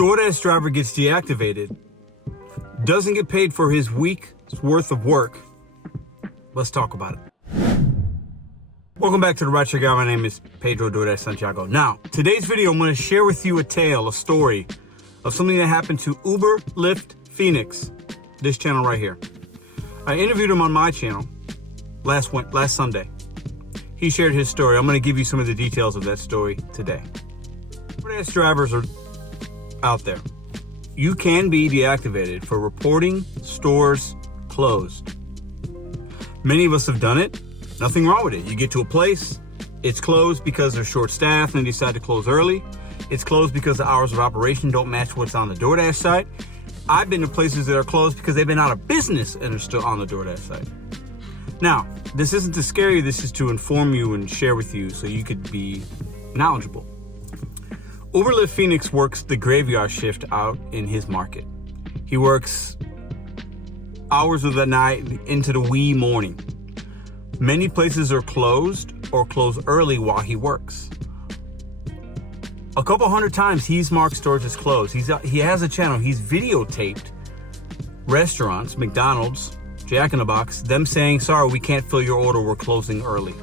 DoorDash driver gets deactivated, doesn't get paid for his week's worth of work. Let's talk about it. Welcome back to the RideShare Guy. My name is Pedro DoorDash Santiago. Now, today's video, I'm going to share with you a story of something that happened to Uber Lyft Phoenix, this channel right here. I interviewed him on my channel last Sunday. He shared his story. I'm going to give you some of the details of that story today. DoorDash drivers are out there. You can be deactivated for reporting stores closed. Many of us have done it. Nothing wrong with it. You get to a place, it's closed because they're short-staffed and they decide to close early. It's closed because the hours of operation don't match what's on the DoorDash site. I've been to places that are closed because they've been out of business and are still on the DoorDash site. Now, this isn't to scare you, this is to inform you and share with you so you could be knowledgeable. Uber Lyft Phoenix works the graveyard shift out in his market. He works hours of the night into the wee morning. Many places are closed or close early while he works. A couple hundred times he's marked stores as closed. He has a channel, he's videotaped restaurants, McDonald's, Jack in the Box, them saying, sorry, we can't fill your order, we're closing early.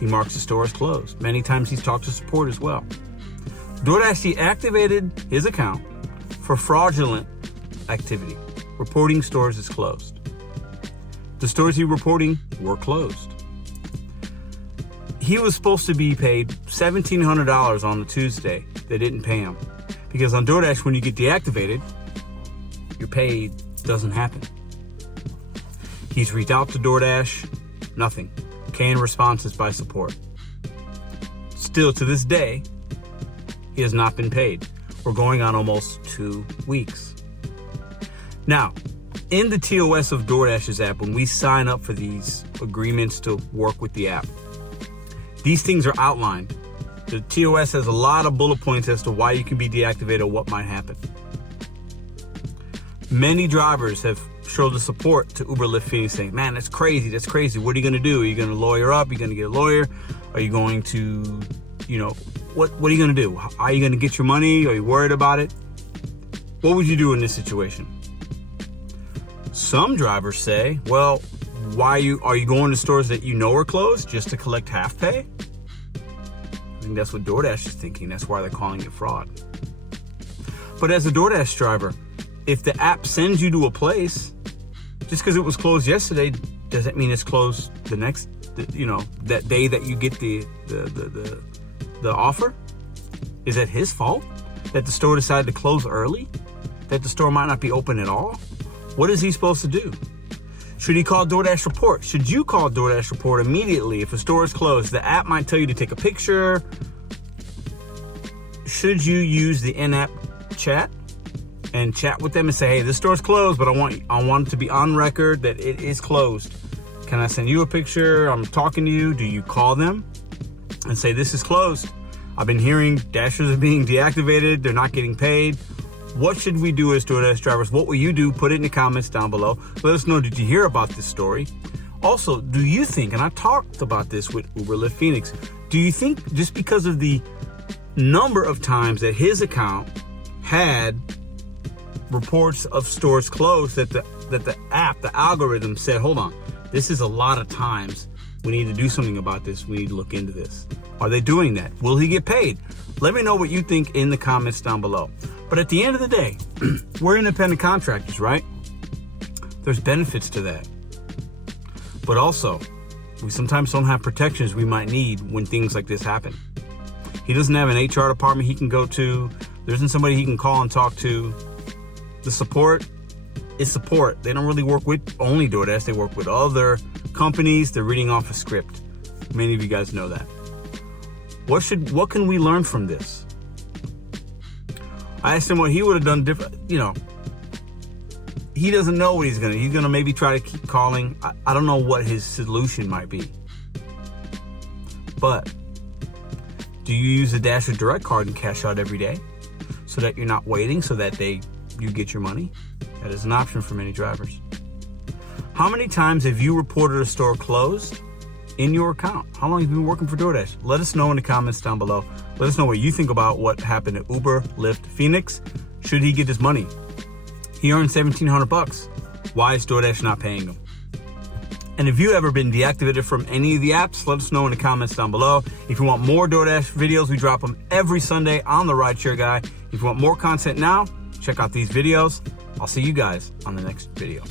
He marks the store as closed. Many times he's talked to support as well. DoorDash deactivated his account for fraudulent activity, reporting stores as closed. The stores he reporting were closed. He was supposed to be paid $1,700 on the Tuesday. They didn't pay him. Because on DoorDash, when you get deactivated, your pay doesn't happen. He's reached out to DoorDash, nothing. Canned responses by support. Still to this day, he has not been paid. We're going on almost 2 weeks. Now, in the TOS of DoorDash's app, when we sign up for these agreements to work with the app, these things are outlined. The TOS has a lot of bullet points as to why you can be deactivated or what might happen. Many drivers have showed the support to Uber Lyft Phoenix saying, man, that's crazy. What are you going to do? Are you going to lawyer up? Are you going to get a lawyer? Are you going to, what are you going to do? Are you going to get your money? Are you worried about it? What would you do in this situation? Some drivers say, well, are you going to stores that you know are closed just to collect half pay? I think that's what DoorDash is thinking. That's why they're calling it fraud. But as a DoorDash driver, if the app sends you to a place, just because it was closed yesterday, does that mean it's closed the next, that day that you get the offer? Is that his fault? That the store decided to close early? That the store might not be open at all? What is he supposed to do? Should he call DoorDash Report? Should you call DoorDash Report immediately if a store is closed? The app might tell you to take a picture. Should you use the in-app chat and chat with them and say, hey, this store's closed, but I want it to be on record that it is closed. Can I send you a picture? I'm talking to you. Do you call them and say, this is closed? I've been hearing Dashers are being deactivated. They're not getting paid. What should we do as DoorDash drivers? What will you do? Put it in the comments down below. Let us know, did you hear about this story? Also, do you think, and I talked about this with Uber Lyft Phoenix, do you think just because of the number of times that his account had reports of stores closed that the app, the algorithm said, hold on, this is a lot of times. We need to do something about this. We need to look into this. Are they doing that? Will he get paid? Let me know what you think in the comments down below. But at the end of the day, we're independent contractors, right? There's benefits to that. But also, we sometimes don't have protections we might need when things like this happen. He doesn't have an HR department he can go to. There isn't somebody he can call and talk to. The support is support. They don't really work with only DoorDash. They work with other companies. They're reading off a script. Many of you guys know that. What can we learn from this? I asked him what he would have done different. He doesn't know what he's gonna maybe try to keep calling. I don't know what his solution might be. But do you use a Dasher Direct card and cash out every day so that you're not waiting so that you get your money? That is an option for many drivers. How many times have you reported a store closed in your account? How long have you been working for DoorDash? Let us know in the comments down below. Let us know what you think about what happened at Uber Lyft Phoenix. Should he get his money? He earned $1,700. Why is DoorDash not paying him? And if you've ever been deactivated from any of the apps, let us know in the comments down below. If you want more DoorDash videos, we drop them every Sunday on the RideShare Guy. If you want more content now, check out these videos. I'll see you guys on the next video.